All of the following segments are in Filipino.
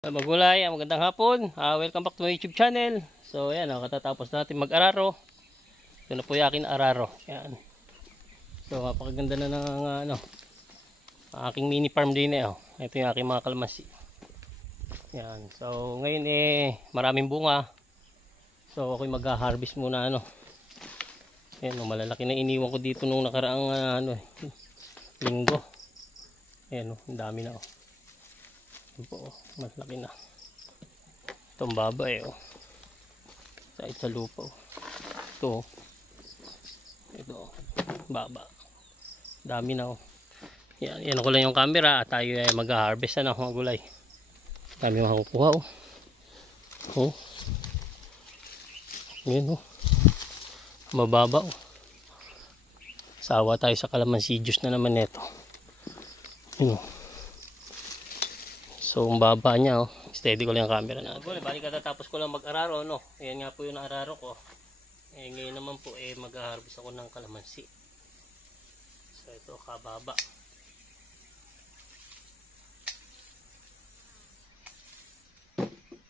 Magulay, magandang hapon. Welcome back to my YouTube channel. So ayan, katatapos natin mag-araro. Ito na po yung aking araro. Ayan. So napakaganda na ng aking mini farm din eh. Ito yung aking mga kalamansi. Ayan. So ngayon maraming bunga. So ako'y mag-harvest muna Ayan, malalaki na iniwan ko dito nung nakaraang linggo. Ayan, ang dami na po, mas laki na itong baba sa lupa ito baba, dami na yan ko lang yung camera at tayo ay mag-harvest mga gulay. Dami makukuha yun mababa sawa tayo sa kalamansi juice na naman neto yun So, ang baba niya, steady ko lang yung camera natin. Balik katatapos ko lang mag-araro, Ayan nga po yung araro ko. Ngayon naman po, mag-harvest ako ng kalamansi. So, ito, kababa.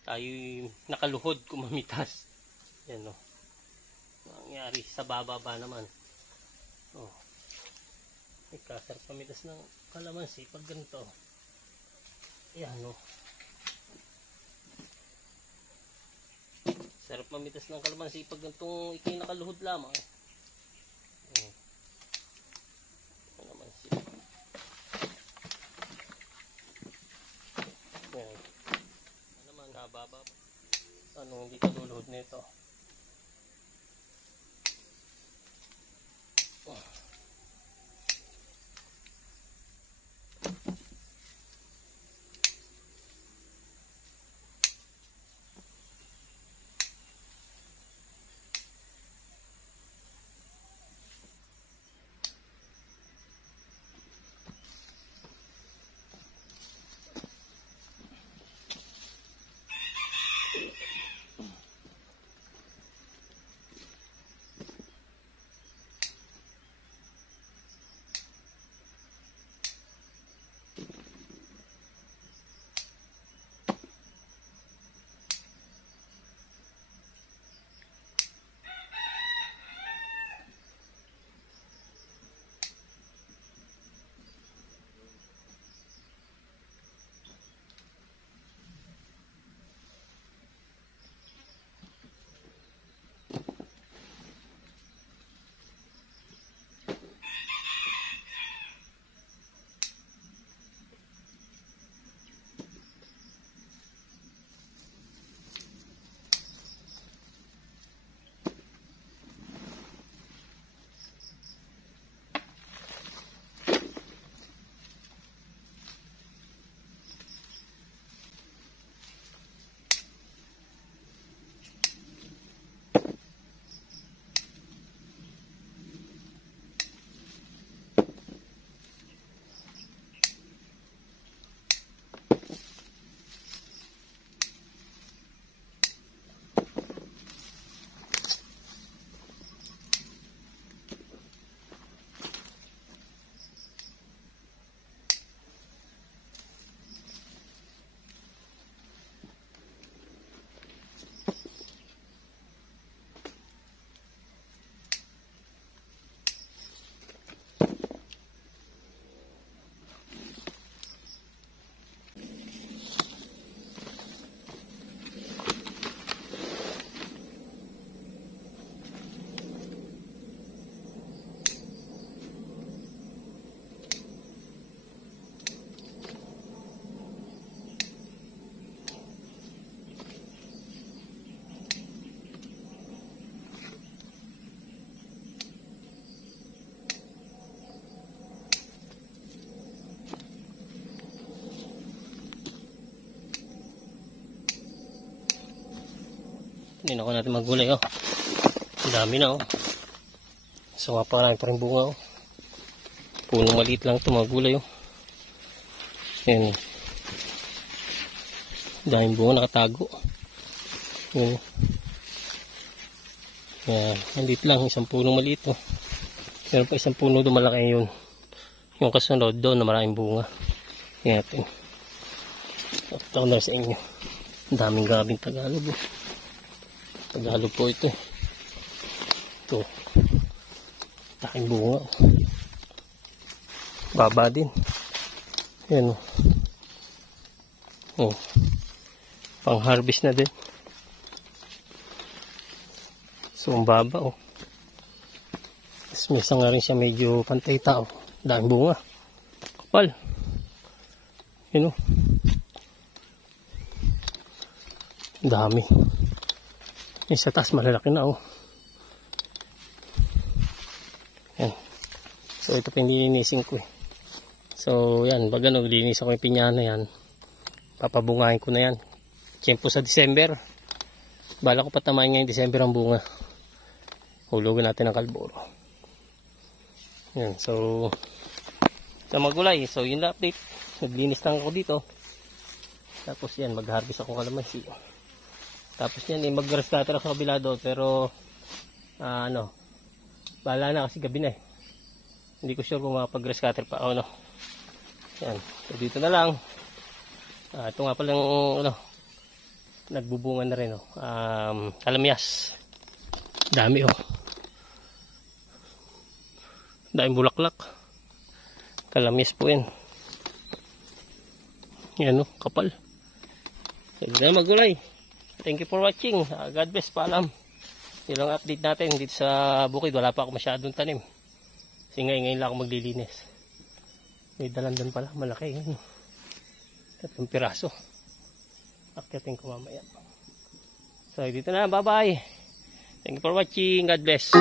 Tayo nakaluhod kumamitas. Yan, nangyari sa bababa naman. May kasar pamitas ng kalamansi pag ganito. Ayan sarap mamitas ng kalamansi pag ganitong ikinakaluhod lamang. Kalamansi. Ayan. Ano naman hababa. Hindi kaluluhod nito. Hindi na ako natin magulay Ang dami na So maparami pa rin bunga Puno maliit lang ito magulay Ayan Daming bunga nakatago Ayan Nandito lang isang puno maliit Meron pa isang puno doon malaki yun Yung kasunod doon na maraming bunga Ayan natin Ito na sa inyo. Ang daming gabing Tagalog. Oh. Tagalog po ito. Ito. Taking bunga. Baba din. Ayan o. Oh. Pang harvest na din. So ang baba o. Tapos minsan nga rin siya medyo pantay tao. Daming bunga. Kapal. Yun o. Dami. Yung sa taas malalaki na oh. Yan. So ito pinilinisin ko eh. So yan, pag ano, linis ako yung pinyana yan. Papabungahin ko na yan. Tiyempo sa December. Bala ko patamain ngayong December ang bunga. Hulugan natin ang kalburo. Yan, so sa magulay. So yun na update. Naglinis lang ako dito. Tapos yan, mag-harvest ako kalamansi. Tapos yan, mag-grass cutter ako sa kabila doon. Pero, bahala na kasi gabi na eh. Hindi ko sure kung makapag-grass cutter pa ako, no. Yan, so dito na lang. Ito nga palang, nagbubunga na rin, kalamyas. Dami, daming bulaklak. Kalamyas po yan. Yan, kapal. So, hindi na magulay. Thank you for watching. God bless. Paalam. Yun ang update natin dito sa bukid. Wala pa ako masyadong tanim. Kasi ngayon lang ako maglilinis. May dalandan pala. Malaki. 3 piraso. Akyatin ko mamaya. So dito na. Bye bye. Thank you for watching. God bless.